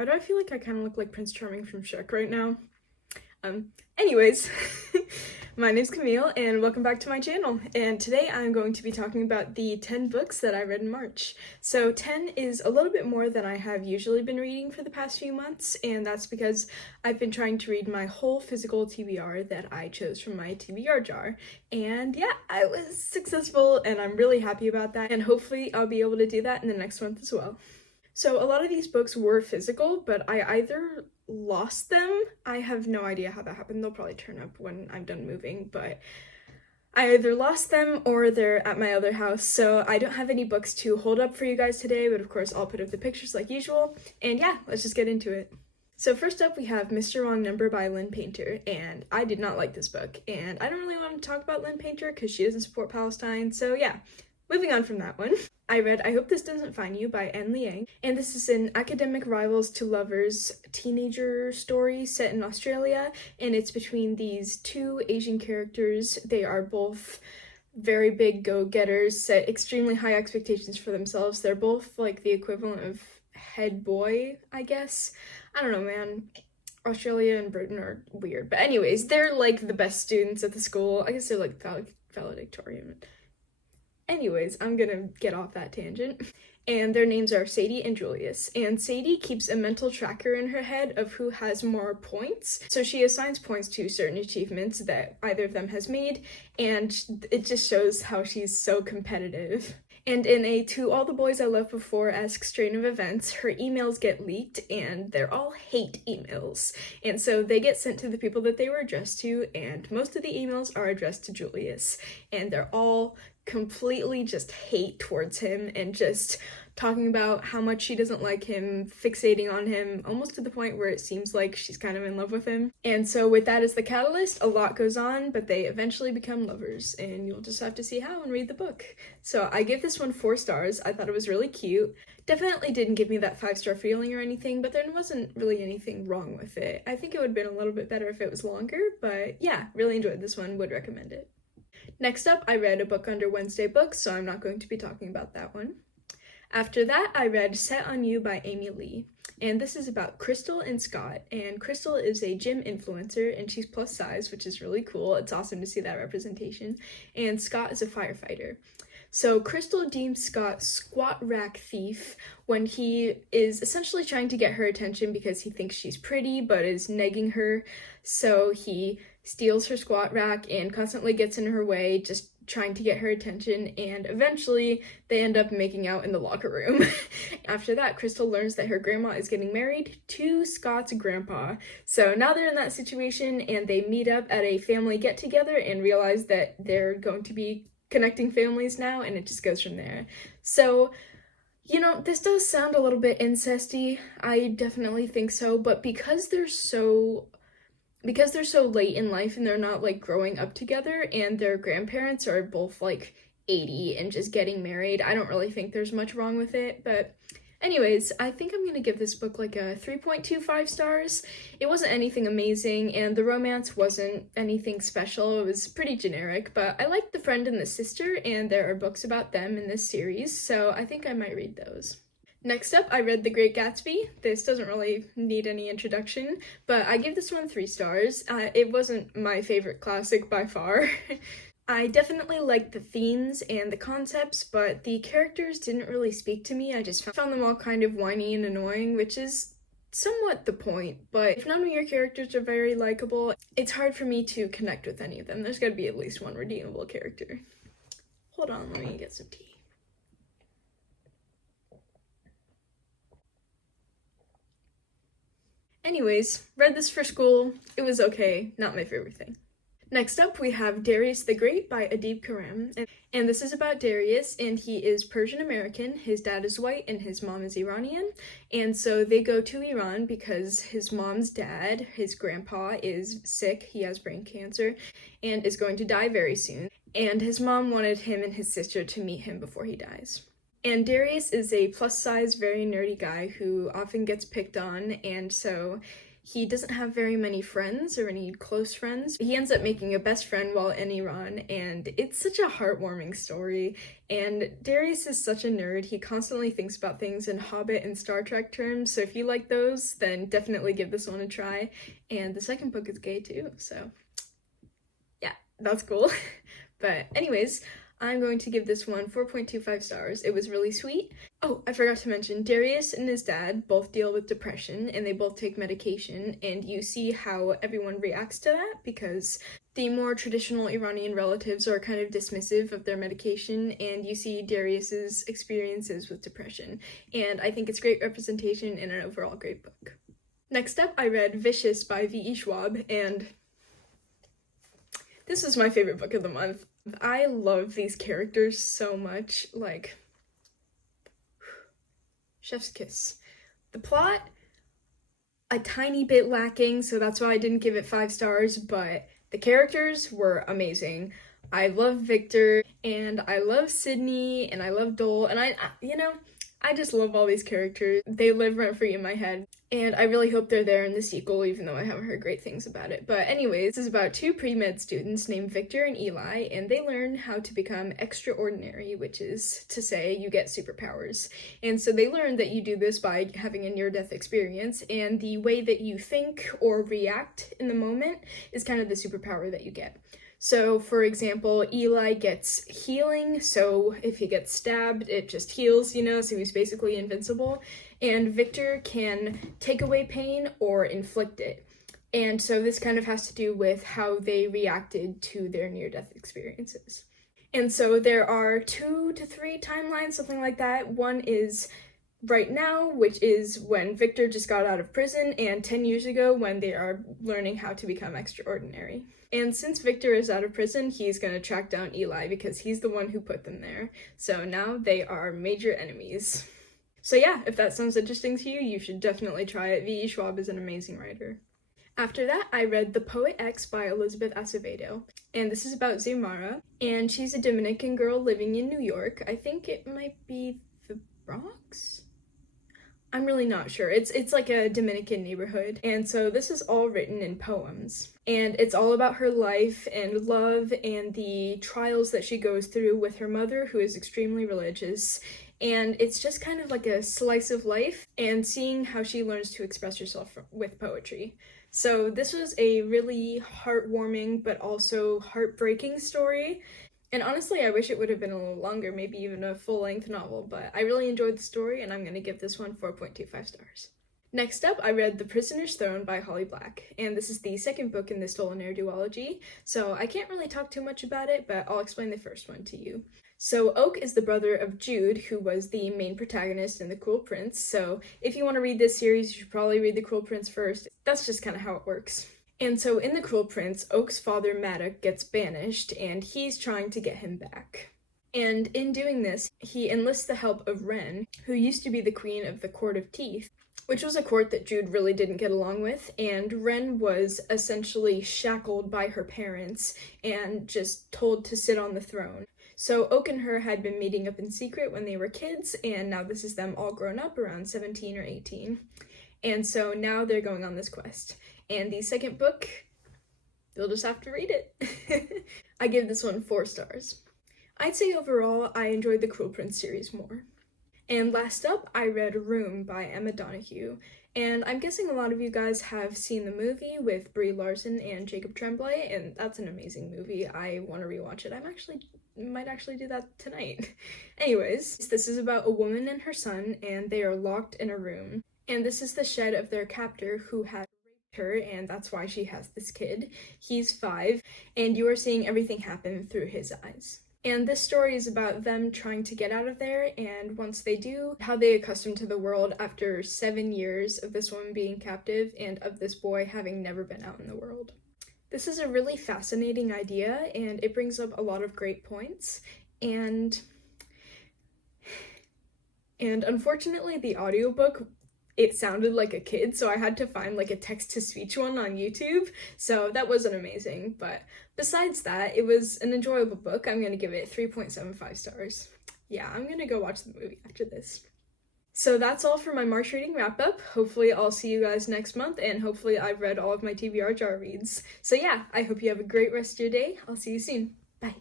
Why do I feel like I kind of look like Prince Charming from Shrek right now? Anyways, my name's Camille and welcome back to my channel. And today I'm going to be talking about the 10 books that I read in March. So 10 is a little bit more than I have usually been reading for the past few months, and that's because I've been trying to read my whole physical TBR that I chose from my TBR jar. And yeah, I was successful and I'm really happy about that, and hopefully I'll be able to do that in the next month as well. So a lot of these books were physical, but I either lost them. I have no idea how that happened. They'll probably turn up when I'm done moving, but I either lost them or they're at my other house, so I don't have any books to hold up for you guys today, but of course I'll put up the pictures like usual. And yeah, let's just get into it. So first up we have Mr. Wrong Number by Lynn Painter, and I did not like this book, and I don't really want to talk about Lynn Painter because she doesn't support Palestine, so yeah. Moving on from that one, I read I Hope This Doesn't Find You by En Liang, and this is an academic rivals to lovers teenager story set in Australia, and it's between these two Asian characters. They are both very big go-getters, set extremely high expectations for themselves. They're both like the equivalent of head boy, I guess. I don't know, man. Australia and Britain are weird, but anyways, they're like the best students at the school. I guess they're like valedictorian. Anyways, I'm gonna get off that tangent. And their names are Sadie and Julius. And Sadie keeps a mental tracker in her head of who has more points. So she assigns points to certain achievements that either of them has made, and it just shows how she's so competitive. And in a To All the Boys I Loved Before-esque strain of events, her emails get leaked, and they're all hate emails. And so they get sent to the people that they were addressed to, and most of the emails are addressed to Julius. And they're all completely just hate towards him and just talking about how much she doesn't like him, fixating on him, almost to the point where it seems like she's kind of in love with him. And so with that as the catalyst, a lot goes on, but they eventually become lovers, and you'll just have to see how and read the book. So I gave this one 4 stars. I thought it was really cute. Definitely didn't give me that 5-star feeling or anything, but there wasn't really anything wrong with it. I think it would have been a little bit better if it was longer, but yeah, really enjoyed this one, would recommend it. Next up, I read a book under Wednesday Books, so I'm not going to be talking about that one. After that, I read Set on You by Amy Lee, and this is about Crystal and Scott. And Crystal is a gym influencer, and she's plus size, which is really cool. It's awesome to see that representation. And Scott is a firefighter. So Crystal deems Scott squat rack thief when he is essentially trying to get her attention because he thinks she's pretty but is negging her. So he steals her squat rack and constantly gets in her way, just trying to get her attention, and eventually they end up making out in the locker room. After that, Crystal learns that her grandma is getting married to Scott's grandpa. So now they're in that situation and they meet up at a family get-together and realize that they're going to be connecting families now, and it just goes from there. So, you know, this does sound a little bit incesty. I definitely think so, but because they're so late in life and they're not like growing up together, and their grandparents are both like 80 and just getting married, I don't really think there's much wrong with it. But anyways, I think I'm gonna give this book like a 3.25 stars. It wasn't anything amazing, and the romance wasn't anything special. It was pretty generic, but I liked the friend and the sister, and there are books about them in this series, so I think I might read those. Next up, I read The Great Gatsby. This doesn't really need any introduction, but I give this one 3 stars. It wasn't my favorite classic by far. I definitely liked the themes and the concepts, but the characters didn't really speak to me. I just found them all kind of whiny and annoying, which is somewhat the point, but if none of your characters are very likable, it's hard for me to connect with any of them. There's gotta be at least one redeemable character. Hold on, let me get some tea. Anyways, read this for school. It was okay, not my favorite thing. Next up, we have Darius the Great by Adib Khorram, and this is about Darius, and he is Persian American. His dad is white and his mom is Iranian, and so they go to Iran because his mom's dad, his grandpa, is sick. He has brain cancer and is going to die very soon, and his mom wanted him and his sister to meet him before he dies. And Darius is a plus-size, very nerdy guy who often gets picked on, and so he doesn't have very many friends or any close friends. He ends up making a best friend while in Iran, and it's such a heartwarming story. And Darius is such a nerd. He constantly thinks about things in Hobbit and Star Trek terms, so if you like those, then definitely give this one a try. And the second book is gay too, so yeah, that's cool. But anyways, I'm going to give this one 4.25 stars. It was really sweet. Oh, I forgot to mention, Darius and his dad both deal with depression, and they both take medication, and you see how everyone reacts to that, because the more traditional Iranian relatives are kind of dismissive of their medication, and you see Darius's experiences with depression, and I think it's great representation and an overall great book. Next up, I read Vicious by V.E. Schwab, and this was my favorite book of the month. I love these characters so much, like, chef's kiss. The plot, a tiny bit lacking, so that's why I didn't give it 5 stars, but the characters were amazing. I love Victor, and I love Sydney, and I love Dole, and I just love all these characters. They live rent-free in my head, and I really hope they're there in the sequel, even though I haven't heard great things about it. But anyways, this is about 2 pre-med students named Victor and Eli, and they learn how to become extraordinary, which is to say you get superpowers. And so they learn that you do this by having a near-death experience, and the way that you think or react in the moment is kind of the superpower that you get. So, for example, Eli gets healing, so if he gets stabbed, it just heals, so he's basically invincible. And Victor can take away pain or inflict it. And so this kind of has to do with how they reacted to their near-death experiences. And so there are 2 to 3 timelines, something like that. One is right now, which is when Victor just got out of prison, and 10 years ago when they are learning how to become extraordinary. And since Victor is out of prison, he's going to track down Eli because he's the one who put them there. So now they are major enemies. So yeah, if that sounds interesting to you, you should definitely try it. V.E. Schwab is an amazing writer. After that, I read The Poet X by Elizabeth Acevedo, and this is about Xiomara, and she's a Dominican girl living in New York. I think it might be the Bronx? I'm really not sure. It's like a Dominican neighborhood. And so this is all written in poems. And it's all about her life and love and the trials that she goes through with her mother, who is extremely religious. And it's just kind of like a slice of life and seeing how she learns to express herself with poetry. So this was a really heartwarming but also heartbreaking story. And honestly, I wish it would have been a little longer, maybe even a full-length novel, but I really enjoyed the story, and I'm going to give this one 4.25 stars. Next up, I read The Prisoner's Throne by Holly Black, and this is the second book in the Stolen Heir duology, so I can't really talk too much about it, but I'll explain the first one to you. So Oak is the brother of Jude, who was the main protagonist in The Cruel Prince, so if you want to read this series, you should probably read The Cruel Prince first. That's just kind of how it works. And so in The Cruel Prince, Oak's father, Maddox, gets banished, and he's trying to get him back. And in doing this, he enlists the help of Wren, who used to be the queen of the Court of Teeth, which was a court that Jude really didn't get along with, and Wren was essentially shackled by her parents and just told to sit on the throne. So Oak and her had been meeting up in secret when they were kids, and now this is them all grown up, around 17 or 18. And so now they're going on this quest. And the second book, you'll just have to read it. I give this one 4 stars. I'd say overall, I enjoyed the Cruel Prince series more. And last up, I read Room by Emma Donoghue. And I'm guessing a lot of you guys have seen the movie with Brie Larson and Jacob Tremblay, and that's an amazing movie. I want to rewatch it. Might actually do that tonight. Anyways, this is about a woman and her son, and they are locked in a room. And this is the shed of their captor who had raped her, and that's why she has this kid. He's 5, and you are seeing everything happen through his eyes. And this story is about them trying to get out of there, and once they do, how they accustom to the world after 7 years of this woman being captive and of this boy having never been out in the world. This is a really fascinating idea, and it brings up a lot of great points, and unfortunately the audiobook, it sounded like a kid, so I had to find like a text-to-speech one on YouTube, so that wasn't amazing, but besides that, it was an enjoyable book. I'm gonna give it 3.75 stars. Yeah, I'm gonna go watch the movie after this. So that's all for my March reading wrap up. Hopefully I'll see you guys next month, and hopefully I've read all of my TBR jar reads. So yeah, I hope you have a great rest of your day. I'll see you soon. Bye.